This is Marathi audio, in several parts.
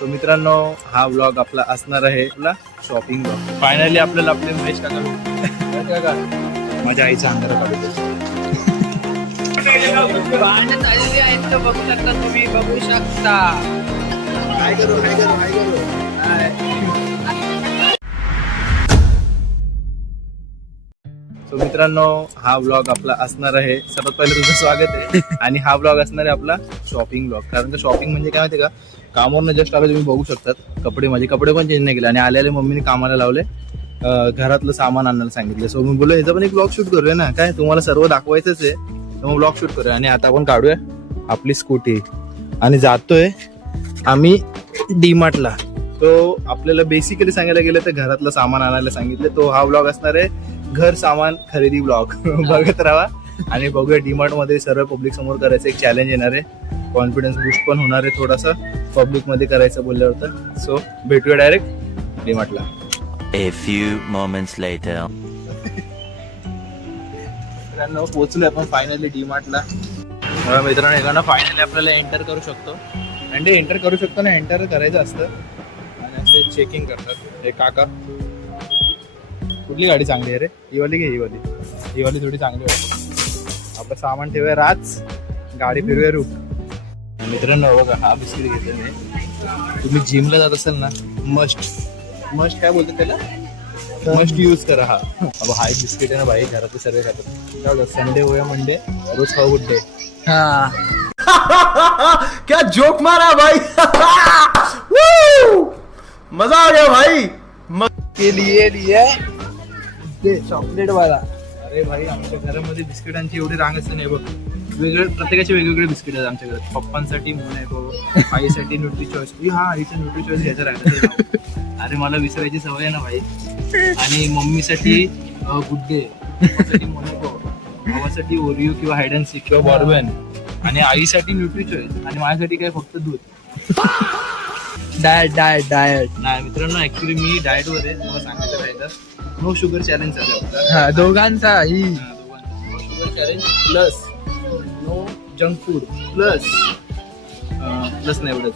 तो मित्रांनो हा व्लॉग आपला असणार आहे आपला शॉपिंग व्लॉग. फायनली आपल्याला आपले महेश काका माझ्या आईचा अंधारा काढतो. बघू शकता तुम्ही, बघू शकता. हाय करू. सो मित्रांनो हा व्लॉग आपला असणार आहे. सर्वात पहिले तुझं स्वागत आहे. आणि हा व्लॉग असणार आहे आपला शॉपिंग व्लॉग. कारण का शॉपिंग म्हणजे काय माहिती का, कामावरनं जस्ट आलं तुम्ही बघू शकतात कपडे पण चेंज नाही केले आणि आलेले मम्मीने कामाला लावले, घरातलं सामान आणायला सांगितलं. सो मी बोललो ह्याचा पण एक व्लॉग शूट करूया ना, काय तुम्हाला सर्व दाखवायचंच आहे, तर मग व्लॉग शूट करूया. आणि आता आपण काढूया आपली स्कूटी आणि जातोय आम्ही डीमार्टला. तो आपल्याला बेसिकली सांगायला गेलं तर घरातलं सामान आणायला सांगितलं. तो हा व्लॉग असणार आहे घर सामान खरेदी व्लॉग. बघत राहा आणि बघूया डीमार्ट मध्ये सर्व पब्लिक समोर करायचं एक चॅलेंज येणार आहे. कॉन्फिडन्स बूस्ट पण होणार आहे थोडासा पब्लिक मध्ये करायचं बोलल्यावर तर. सो भेटूया direct डीमार्टला. A few moments later. मित्रांनो पोहोचलोय आपण फायनली डीमार्टला. मित्रांनो एखादा फायनली आपल्याला एंटर करू शकतो. आणि एंटर करू शकतो ना, एंटर करायचं असतं आणि असे चेकिंग करतात. हे काका कुठली गाडी चांगली आहे रे? ही वाली घे, ही वाली थोडी चांगली वाटते. आपलं सामान ठेवूया राज, गाडी फिरवूया रुक. मित्रांनो बघा हा बिस्किट घेतोय मी. तुम्ही जिमला जात असाल ना, मस्ट काय बोलतात त्याला, मस्ट यूज करा हा. अब हा एक बिस्किट आहे ना भाई, घरातले सर्व खातात. संडे होया मंडे रोज खाऊ गुड डे. क्या जोक मारा भाई. मजा आ गया भाई. के लिए चॉकलेट वाला. अरे भाई आमच्या घरामध्ये बिस्किटांची एवढी रांग असते नाही बघ. प्रत्येकाचे वेगवेगळे बिस्किट आहेत आमच्या घरात. पप्पांसाठी मोनॅको, आईसाठी न्यूट्री चॉईस. हा आईचं न्यूट्री चॉईस घ्यायचं राहिलं. अरे मला विसरायची सवय आहे ना भाई. आणि मम्मीसाठी गुड डे, पप्पासाठी मोनॅको, भावासाठी ओरिओ किंवा हायड अँड सीक किंवा बॉर्बन, आणि आईसाठी न्यूट्री चॉईस, आणि माझ्यासाठी काय फक्त दूध. डाएट नाही मित्रांनो ऍक्च्युली मी डाएट वर आहे. तुम्हाला सांगायचं राहिलं, नो शुगर चॅलेंज चालू आहे आपला. दोघांचा ही no sugar challenge plus no junk food plus नाही एवढंच.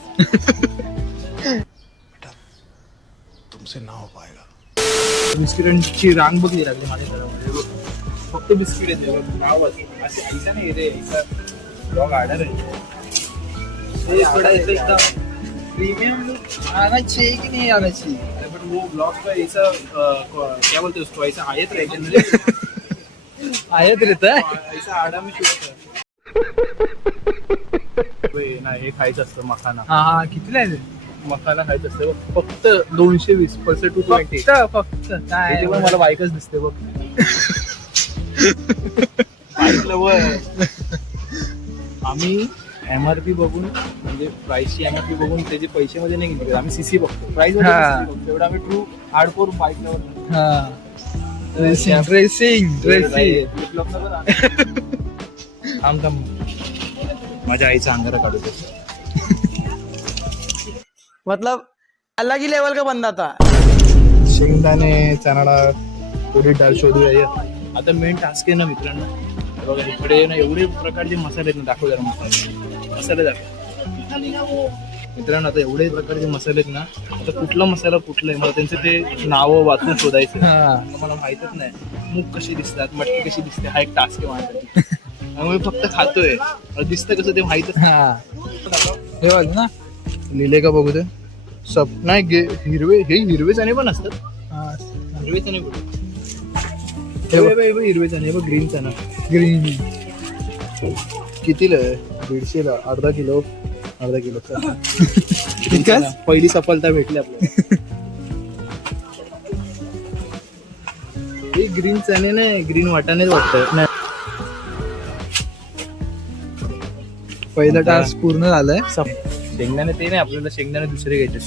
तुमसे ना हो पाएगा. बिस्किटांची रांग बघली लागली माझ्या घरामध्ये बघ. फक्त बिस्किट येते नावच. असे ऐसा नाही रे, ऐसा ब्लॉग आर्डर आहे. थोड़ा एकदम प्रीमियम आना चाहिए कि नहीं आना चाहिए. बट वो ब्लॉग का ऐसा क्या बोलते हैं उसको, ऐसा आयत रहते हैं आयत रहता है. ऐसा आडा में शूट नाही. हे खायचं असतं मखाना. हा कितीला आहे ते? मखाना खायचं असतं बघ. फक्त 220 पैसे टू 20. फक्त काय इथे पण मला बाईकच दिसते बघ. बाईकला बघ. आम्ही एमआरपी बघून, म्हणजे प्राइसची एमआरपी बघून त्याचे पैसे मध्ये नाही घेतले. आम्ही सीसी बघतो, प्राइस मध्ये बघतो. एवढं आम्ही true hardcore bike level. Dressing थांब माझ्या आईचा अंगारा काढू दे. मतलब अलग ही लेवल का बंदा था. शेंगदाणे, चणा डाळ, उडीद डाळ शोधूया ये. आता मेन टास्क आहे ना मित्रांनो, बघा इकडे ना एवढे प्रकारचे मसाले आहेत ना. दाखव जरा मसाले दाखव मित्रांनो. आता एवढे प्रकारचे मसाले आहेत ना. आता कुठला मसाला कुठला आहे मला त्यांचं ते नावं वाचून शोधायचं. मला माहितच नाही. मूग कशी दिसतात, मटकी कशी दिसते, हा एक टास्क आहे माझ्यासाठी. त्यामुळे फक्त खातोय, दिसतं कसं ते माहितच नाही. ना लिहिले का बघू ते सब नाही. हिरवे, हे हिरवे चणे पण असतात. हिरवे चणे कुठे? हिरवे चणे बघ, ग्रीन चणा. ग्रीन कितीला आहे? 150ला. अर्धा किलो. पहिली सफलता भेटली आपल्याला. हे ग्रीन चणे नाही, ग्रीन वाटाणे वाटतं. पहिला टास्क पूर्ण झालाय. शेंगदाणे ते नाही, आपल्याला शेंगदाणे दुसरे घ्यायचे.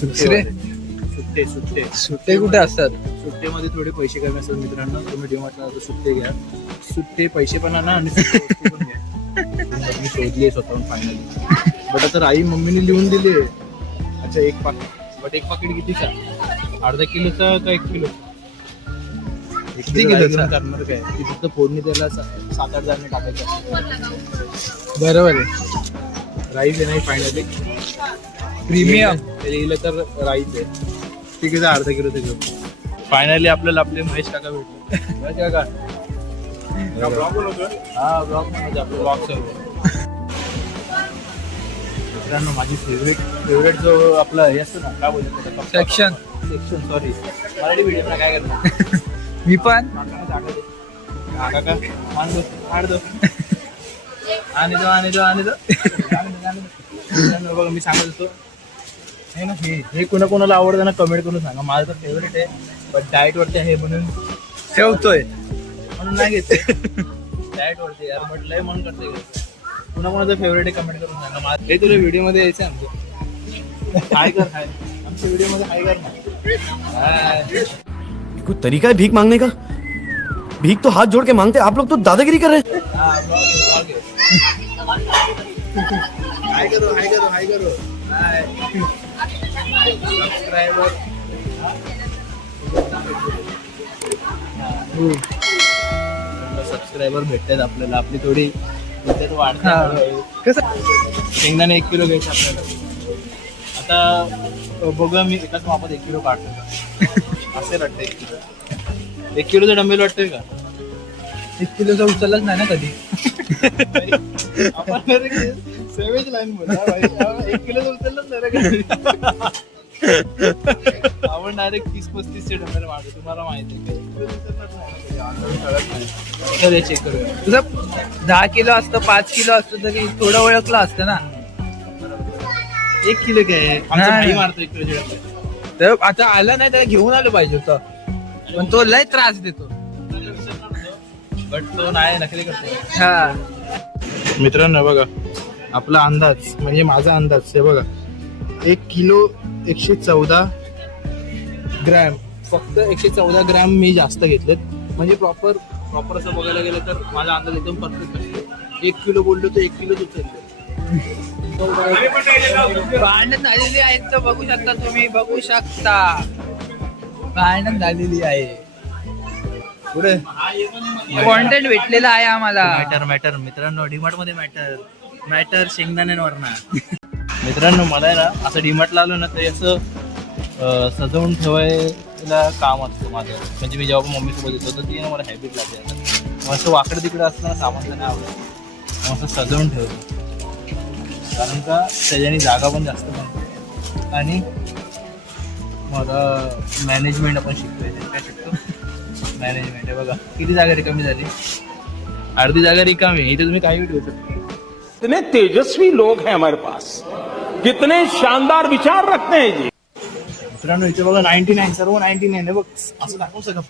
सुट्टे कुठे असतात? सुट्टेमध्ये थोडे पैसे कमी असतात मित्रांनो. तुम्ही डीमार्टला जातो, सुट्टे घ्या. सुट्टे पैसे पण आणा आणि सुट्टे वस्तू पण घ्या. मी शोधली स्वतःहून फायनली. बट आता आई मम्मीने लिहून दिली. अच्छा एक पाकिट. बट एक पाकिट कितीचा? अर्धा किलोचा का 1 किलो? किती किलोचा करणार काय? ती फक्त फोडणी त्याला 7-8 दाणे टाकायचं. बरोबर आहे. राईस आहे नाही फायनली. प्रीमियम लिहिलं तर राईस आहे. ठीक आहे, अर्धा किलो ते घेऊ. फायनली आपल्याला आपले महेश काका भेटले. महेश काका हा ब्लॉग बनवतो आपलं ब्लॉग सर्व. मित्रांनो, माझी फेवरेट जो आपला हे असतो ना, काय बोलतो सेक्शन सॉरी मराठी व्हिडिओ काय करणार. मी पण काका आण दो आणि बघा, मी सांगत होतो हे ना, हे कोणाला आवडतं ना कमेंट करून सांगा. माझं तर फेवरेट आहे, पण डाएट वरती आहे म्हणून ठेवतोय. म्हणून नाही घेते. डाएट वरती यार म्हटलंय म्हणून करते. कोणाचं फेवरेट आहे कमेंट करून सांगा. माझं हे तुला व्हिडिओ मध्ये यायचं आमचं. हाय कर, हाय आमच्या व्हिडिओ मध्ये हाय कर ना. हाय. कोई तरीका है भीख मांगने का? भीख तो हाथ जोड़ के मांगते, आप लोग तो दादागिरी कर रहे हैं. हाय करो हाय सबस्क्रायबर. सबस्क्रायबर भेटतात आपल्याला, आपली थोडी भेटत वाढते. कसं शेंगदाणे 1 किलो घ्यायचं आपल्याला. आता बघूया, मी एकाच मापात 1 किलो काढतो. असे वाटतं 1 किलो. 1 किलोचं डंबेल वाटतंय का? 1 किलोचा उचललाच नाही ना कधी. आपण सेवेज लाईन बोला भाई. 1 किलोचं उचललंच नाही रे कधी. आपण डायरेक्ट 30-35 चे डंबेल मारतो. तुम्हाला माहिती आहे. चेक करूया. तुझं 10 किलो असतं, 5 किलो असतं तरी थोडं ओळखलं असतं ना. 1 किलो काय आहे? आमचा नाही. भाई मारतो 1 किलोचे डंबेल. तर आता आला नाही, त्याला घेऊन आलं पाहिजे होतं, पण तो लय त्रास देतो. बट तो नाही, नकली करतो. हा, मित्रांनो बघा, आपला अंदाज म्हणजे माझा अंदाज हे बघा, 1 किलो 114 ग्रॅम. फक्त 114 ग्रॅम मी जास्त घेतलं. म्हणजे प्रॉपर असं बघायला गेलं तर माझा अंदाज एकदम परफेक्ट असतो. 1 किलो बोललो तर 1 किलोच उचललं. भांडण झालेली आहेत तर बघू शकता, तुम्ही बघू शकता भांडण झालेली आहे. पुढे कॉन्टेंट भेटलेला आहे आम्हाला. मॅटर मित्रांनो, डीमार्ट मध्ये मॅटर शेंगदाण्यांवरना. मित्रांनो, मला आहे ना असं डीमार्टला आलो ना तरी असं सजवून ठेवायला काम असतं माझं. म्हणजे मी जेव्हा मम्मीसोबत येतो तर ती ना मला हॅबिट लागते. आता असं वाकडं तिकडं असताना सामान तर नाही आवडत. मग असं सजवून ठेवतो, कारण का त्याच्याने जागा पण जास्त बनते. आणि मला मॅनेजमेंट आपण शिकतोय. काय शिकतो? मॅनेजमेंट. आहे बघा, किती जागा रिकामी झाली. अर्धी जागा रिकामी. इथे तुम्ही काही ठेवू शकता. कितने तेजस्वी लोग हैं हमारे पास, कितने शानदार विचार रखते हैं जी. मित्रांनो, इथे बघा 99, सर्व 99 आहे बघ. असं दाखवू का?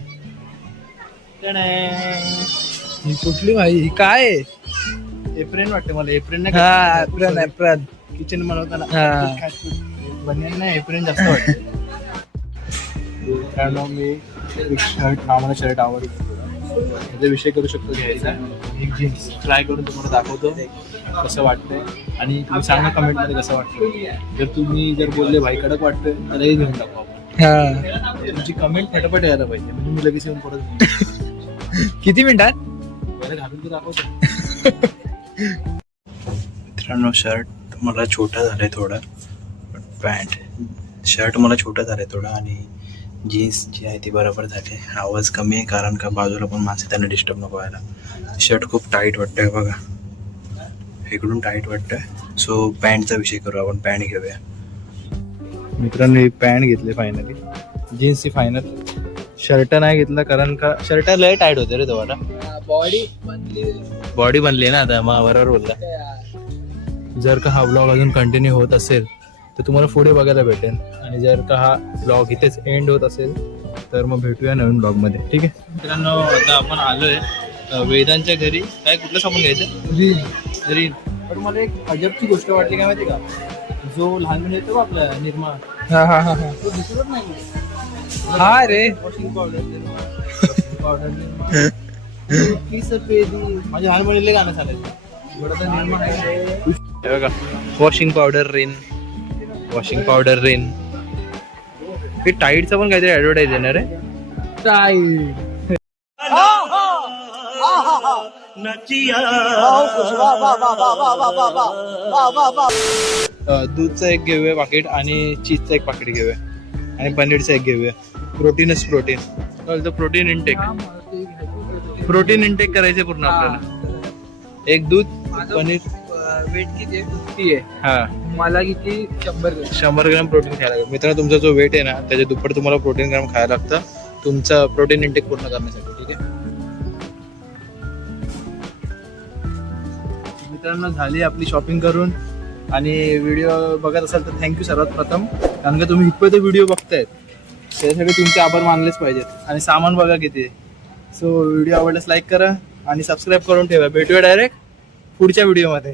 ही कुठली भाई, ही काय आहे? एप्रिल वाटते मला. एप्रिल हा, एप्रिल किचन बनवताना हा. बनियन नाही, एप्रिल जास्त वाटते. मित्रांनो, मी एक शर्ट, मला शर्ट आवडतो. त्याचा विषय करू शकतो घ्यायचा. एक जीन्स ट्राय करून तुम्हाला दाखवतो कसं वाटतंय, आणि तुम्ही सांगा कमेंटमध्ये कसं वाटतं. जर तुम्ही बोलले भाई कडक वाटतंय तर हे घेऊन टाकू आपण. हा. तुमची कमेंट फटाफट यायला पाहिजे, म्हणजे मी लगेच येऊन परत किती मिनिटात? पहिला घालून तर दाखवतो. मित्रांनो, शर्ट मला छोटा झालाय थोडा, शर्ट मला छोटा झालाय थोडा, आणि जीन्स जी आहे ती बरोबर झाली. आवाज कमी आहे कारण का बाजूला पण माणसं, त्यांना डिस्टर्ब नको व्हायला. शर्ट खूप टाईट वाटतंय बघा, इकडून टाईट वाटतंय. सो पॅन्टचा विषय करू आपण. पॅन्ट घेऊया. मित्रांनो, ही पॅन्ट घेतली फायनली. जीन्सची फायनल. शर्ट नाही घेतला कारण का शर्ट लय टाईट होते रे तुम्हाला. बॉडी बनली ना आता. मग बरोबर बोलला. जर का हा ब्लॉग अजून कंटिन्यू होत असेल तर तुम्हाला पुढे बघायला भेटेल, आणि जर का हा ब्लॉग इथेच एंड होत असेल तर मग भेटूया नवीन ब्लॉग मध्ये. ठीक आहे मित्रांनो, आता आपण आलोय वेदांच्या घरी. काय कुठलं सामान घ्यायचं? रीन. पण मला एक अजबची गोष्ट वाटली, काय माहिती का? जो लहान मुलं येतो आपला निर्मा, हा हा हा हा. तो दिसतच नाही. हा रे, वॉशिंग पावडर माझ्या लहान मुलीला गाणं चालायचं. बघा, वॉशिंग पावडर रिन, वॉशिंग पावडर रिन. हे टाईडचा पण काहीतरी ऍडव्हर्टाईज येणार आहे. टाईट. दूधचं एक घेऊया पाकिट आणि चीजचं एक पाकिट घेऊया आणि पनीरचं एक घेऊया. प्रोटीनच प्रोटीन. प्रोटीन इनटेक करायचे पूर्ण आपल्याला. एक दूध पनीर. वेट किती आहे? 50 आहे. हा, मला किती? 100 ग्राम प्रोटीन खायला लागेल. मित्रांनो तुमचा जो वेट आहे ना त्याच्या दुप्पट तुम्हाला प्रोटीन ग्राम खायला लागतं तुमचा प्रोटीन इंटेक पूर्ण करण्यासाठी. ठीक आहे मित्रांनो, झाली आपली शॉपिंग करून. आणि व्हिडिओ बघत असाल तर थँक्यू सर्वात प्रथम, कारण का तुम्ही इथपर्यंत व्हिडिओ बघतायत त्यासाठी तुमचे आभार मानलेच पाहिजेत. आणि सामान बघा किती. सो व्हिडिओ आवडल्यास लाईक करा आणि सबस्क्राईब करून ठेवा. भेटूया डायरेक्ट पुढच्या व्हिडिओमध्ये.